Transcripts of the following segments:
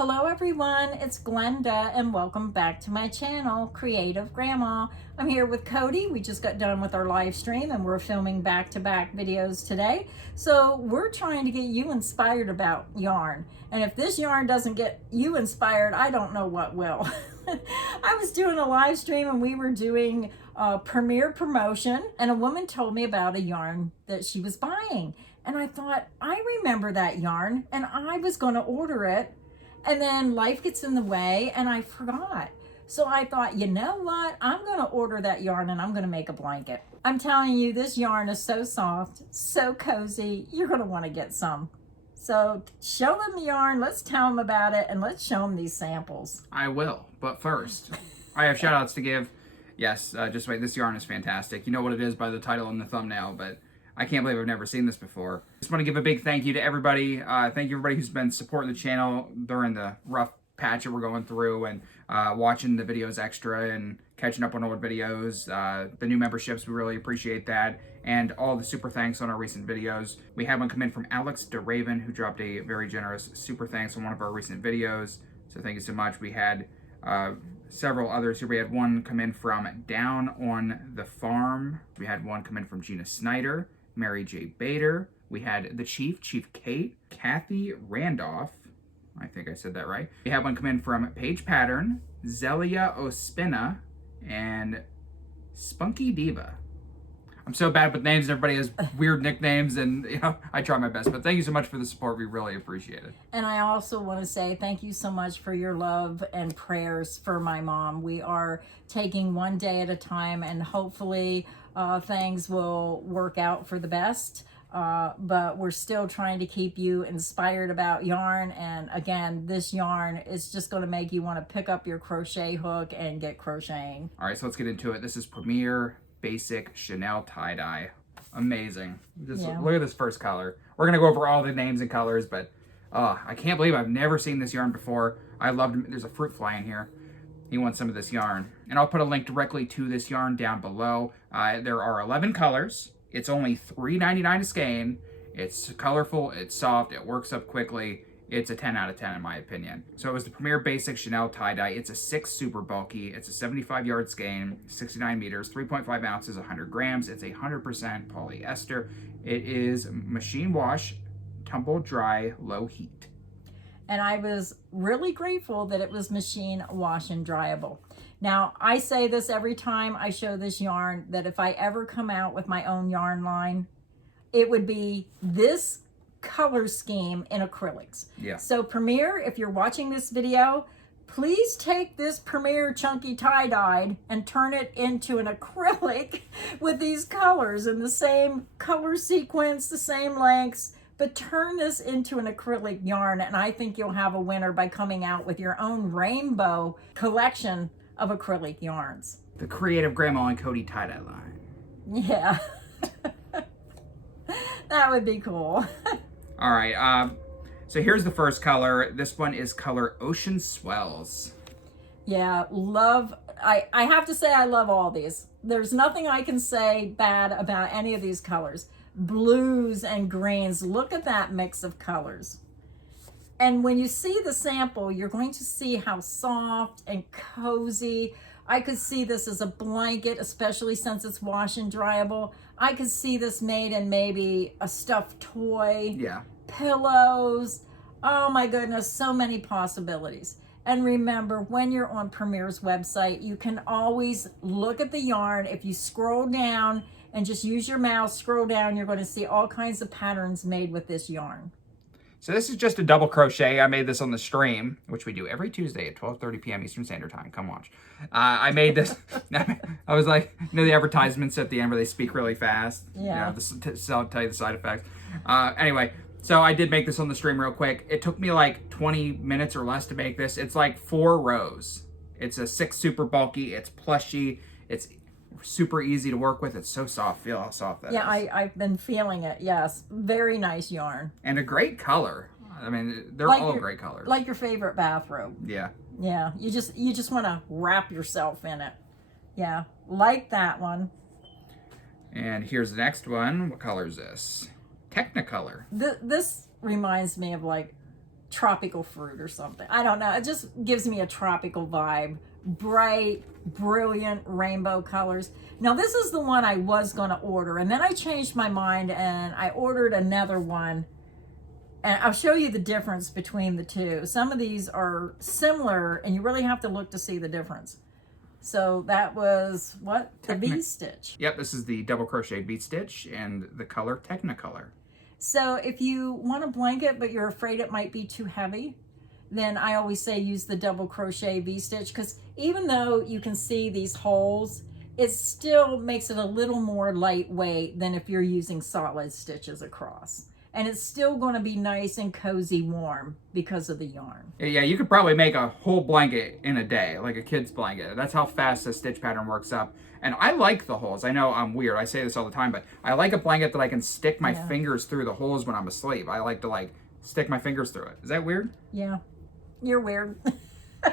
Hello everyone, it's Glenda and welcome back to my channel, Creative Grandma. I'm here with Cody. We just got done with our live stream and we're filming back-to-back videos today. So we're trying to get you inspired about yarn. And if this yarn doesn't get you inspired, I don't know what will. I was doing a live stream and we were doing a premiere promotion and a woman told me about a yarn that she was buying. And I thought, I remember that yarn and I was going to order it. And then life gets in the way and I forgot. So I thought, you know what? I'm going to order that yarn and I'm going to make a blanket. I'm telling you, this yarn is so soft, so cozy. You're going to want to get some. So show them the yarn. Let's tell them about it and let's show them these samples. I will. But first, I have shout outs to give. Yes, just wait. This yarn is fantastic. You know what it is by the title and the thumbnail, but I can't believe I've never seen this before. Just want to give a big thank you to everybody. Thank you everybody who's been supporting the channel during the rough patch that we're going through and watching the videos extra and catching up on old videos. The new memberships, we really appreciate that. And all the super thanks on our recent videos. We had one come in from Alex DeRaven, who dropped a very generous super thanks on one of our recent videos. So thank you so much. We had several others here. We had one come in from Down on the Farm. We had one come in from Gina Snyder, Mary J. Bader. We had the Chief Kate, Kathy Randolph. I think I said that right. We had one come in from Paige Pattern, Zelia Ospina, and Spunky Diva. I'm so bad with names. Everybody has weird nicknames, and I try my best. But thank you so much for the support. We really appreciate it. And I also want to say thank you so much for your love and prayers for my mom. We are taking one day at a time, and hopefully things will work out for the best. But we're still trying to keep you inspired about yarn. And again, this yarn is just going to make you want to pick up your crochet hook and get crocheting. All right, so let's get into it. This is Premier Basic Chenille tie-dye. Amazing. Just look at this first color. We're going to go over all the names and colors, but I can't believe I've never seen this yarn before. I loved, there's a fruit fly in here. He wants some of this yarn. And I'll put a link directly to this yarn down below. There are 11 colors. It's only $3.99 a skein. It's colorful, it's soft, it works up quickly. It's a 10 out of 10 in my opinion. So it was the Premier Basic Chenille tie-dye. It's a 6 super bulky. It's a 75-yard skein, 69 meters, 3.5 ounces, 100 grams. It's 100% polyester. It is machine wash, tumble dry, low heat. And I was really grateful that it was machine wash and dryable. Now, I say this every time I show this yarn, that if I ever come out with my own yarn line, it would be this color scheme in acrylics. Yeah. So Premier, if you're watching this video, please take this Premier chunky tie-dyed and turn it into an acrylic with these colors in the same color sequence, the same lengths, but turn this into an acrylic yarn, and I think you'll have a winner by coming out with your own rainbow collection of acrylic yarns. The Creative Grandma and Cody tie-dye line. Yeah. That would be cool. All right, so here's the first color. This one is color Ocean Swells. Yeah, love, I have to say I love all these. There's nothing I can say bad about any of these colors. Blues and greens, look at that mix of colors. And when you see the sample, you're going to see how soft and cozy. I could see this as a blanket, especially since it's wash and dryable. I could see this made in maybe a stuffed toy. Yeah. Pillows. Oh my goodness, so many possibilities. And remember, when you're on Premier's website, you can always look at the yarn. If you scroll down and just use your mouse, scroll down, you're going to see all kinds of patterns made with this yarn. So this is just a double crochet. I made this on the stream, which we do every Tuesday at 12:30 p.m. Eastern Standard Time. Come watch. I made this. I was like, the advertisements at the end where they speak really fast. Yeah. I'll tell you the side effects. Anyway, so I did make this on the stream real quick. It took me like 20 minutes or less to make this. It's like 4 rows. It's a 6 super bulky. It's plushy. It's super easy to work with. It's so soft. Feel how soft that is. Yeah, I've been feeling it. Yes, very nice yarn. And a great color. I mean, they're like all great colors. Like your favorite bathrobe. Yeah. Yeah, you just want to wrap yourself in it. Yeah, like that one. And here's the next one. What color is this? Technicolor. This reminds me of like tropical fruit or something. I don't know. It just gives me a tropical vibe. Bright, brilliant rainbow colors. Now this is the one I was going to order, and then I changed my mind and I ordered another one. And I'll show you the difference between the two. Some of these are similar and you really have to look to see the difference. So that was what? The bead stitch. Yep, this is the double crochet bead stitch and the color Technicolor. So if you want a blanket but you're afraid it might be too heavy, then I always say use the double crochet V-stitch, because even though you can see these holes, it still makes it a little more lightweight than if you're using solid stitches across. And it's still going to be nice and cozy warm because of the yarn. Yeah, you could probably make a whole blanket in a day, like a kid's blanket. That's how fast the stitch pattern works up. And I like the holes. I know I'm weird. I say this all the time, but I like a blanket that I can stick my fingers through the holes when I'm asleep. I like to stick my fingers through it. Is that weird? Yeah, you're weird.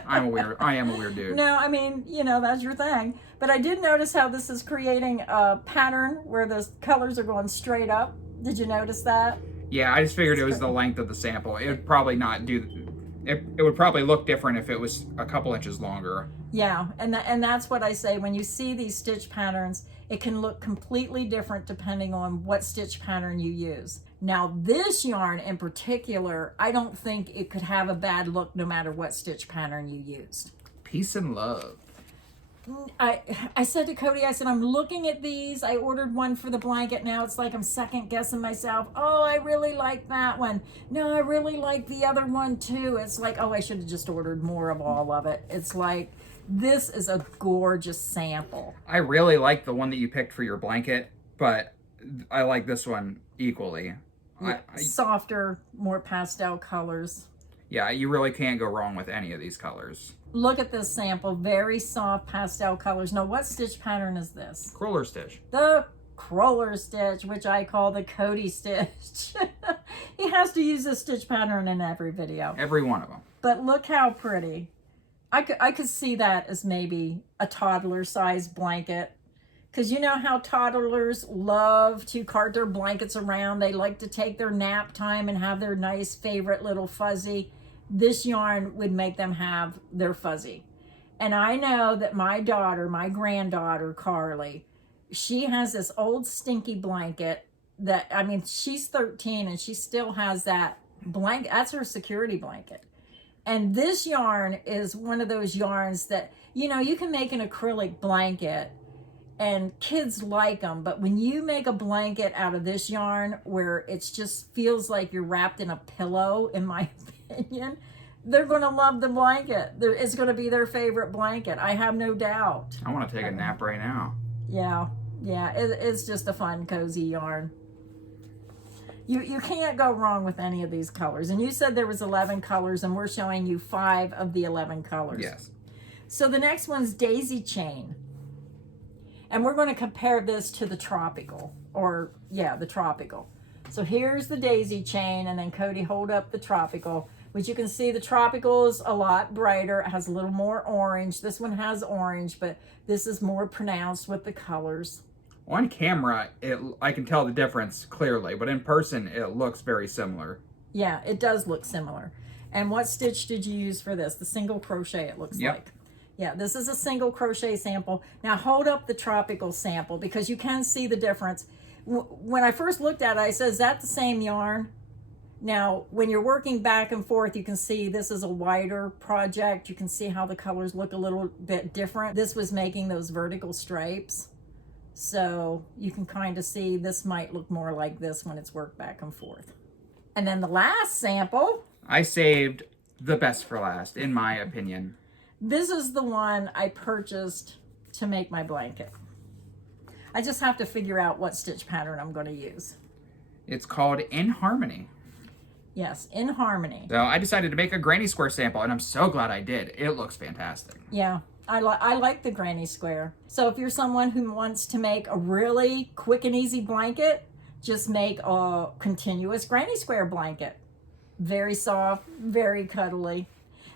I am a weird dude. No, I mean, you know, that's your thing. But I did notice how this is creating a pattern where the colors are going straight up. Did you notice that? Yeah, I just figured it was the length of the sample. It would probably not do... It would probably look different if it was a couple inches longer. Yeah, and that's what I say. When you see these stitch patterns, it can look completely different depending on what stitch pattern you use. Now, this yarn in particular, I don't think it could have a bad look no matter what stitch pattern you used. Peace and love. I said to Cody, I said, I'm looking at these. I ordered one for the blanket. Now it's like I'm second guessing myself. Oh, I really like that one. No, I really like the other one too. It's like, oh, I should have just ordered more of all of it. It's like, this is a gorgeous sample. I really like the one that you picked for your blanket, but I like this one equally. Softer, more pastel colors. Yeah, you really can't go wrong with any of these colors. Look at this sample, very soft pastel colors. Now, what stitch pattern is this? Cruller stitch. The cruller stitch, which I call the Cody stitch. He has to use this stitch pattern in every video. Every one of them. But look how pretty. I could see that as maybe a toddler-sized blanket. Because you know how toddlers love to cart their blankets around. They like to take their nap time and have their nice favorite little fuzzy. This yarn would make them have their fuzzy. And I know that my daughter, my granddaughter, Carly, she has this old stinky blanket that, I mean, she's 13 and she still has that blanket. That's her security blanket. And this yarn is one of those yarns that, you know, you can make an acrylic blanket and kids like them, but when you make a blanket out of this yarn where it just feels like you're wrapped in a pillow, in my opinion, they're going to love the blanket. It's going to be their favorite blanket. I have no doubt. I want to take a nap right now. Yeah, it's just a fun, cozy yarn. You can't go wrong with any of these colors. And you said there was 11 colors, and we're showing you 5 of the 11 colors. Yes. So the next one's Daisy Chain. And we're going to compare this to the tropical, the tropical. So here's the daisy chain, and then Cody, hold up the tropical, which you can see the tropical is a lot brighter. It has a little more orange. This one has orange, but this is more pronounced with the colors. On camera, I can tell the difference clearly, but in person, it looks very similar. Yeah, it does look similar. And what stitch did you use for this? The single crochet, it looks like. Yeah, this is a single crochet sample. Now hold up the tropical sample because you can see the difference. When I first looked at it, I said, is that the same yarn? Now, when you're working back and forth, you can see this is a wider project. You can see how the colors look a little bit different. This was making those vertical stripes. So you can kind of see this might look more like this when it's worked back and forth. And then the last sample. I saved the best for last, in my opinion. This is the one I purchased to make my blanket. I just have to figure out what stitch pattern I'm going to use. It's called In Harmony. Yes, In Harmony. So I decided to make a granny square sample, and I'm so glad I did. It looks fantastic. Yeah, I like the granny square. So if you're someone who wants to make a really quick and easy blanket, just make a continuous granny square blanket. Very soft, very cuddly.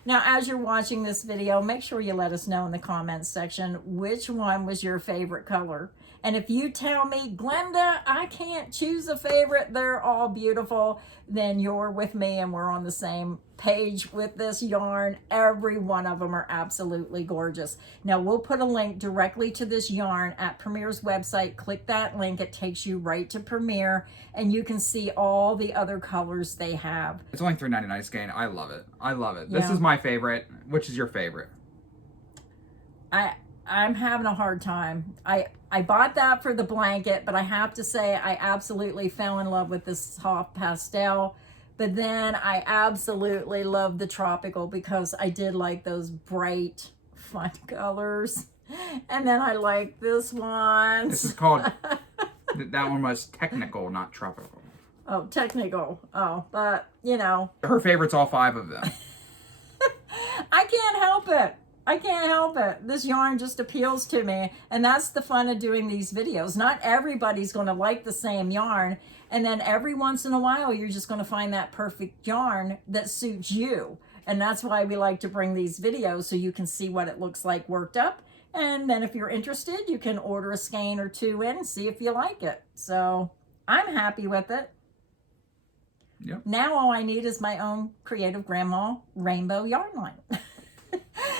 Now, as you're watching this video, make sure you let us know in the comments section which one was your favorite color. And if you tell me, Glenda, I can't choose a favorite, they're all beautiful, then you're with me and we're on the same page with this yarn. Every one of them are absolutely gorgeous. Now we'll put a link directly to this yarn at Premier's website. Click that link, it takes you right to Premier, and you can see all the other colors they have. It's only $3.99 skein. I love it. I love it. This Yeah. is my favorite. Which is your favorite? I'm having a hard time. I bought that for the blanket, but I have to say I absolutely fell in love with this soft pastel. But then I absolutely love the tropical because I did like those bright, fun colors. And then I like this one. This is called, that one was technical, not tropical. Oh, technical. Oh, but you know. Her favorite's all 5 of them. I can't help it. I can't help it. This yarn just appeals to me. And that's the fun of doing these videos. Not everybody's going to like the same yarn. And then every once in a while, you're just going to find that perfect yarn that suits you. And that's why we like to bring these videos so you can see what it looks like worked up. And then if you're interested, you can order a skein or 2 in and see if you like it. So I'm happy with it. Yep. Now all I need is my own Creative Grandma rainbow yarn line.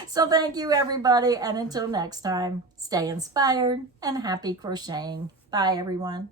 So thank you, everybody. And until next time, stay inspired and happy crocheting. Bye, everyone.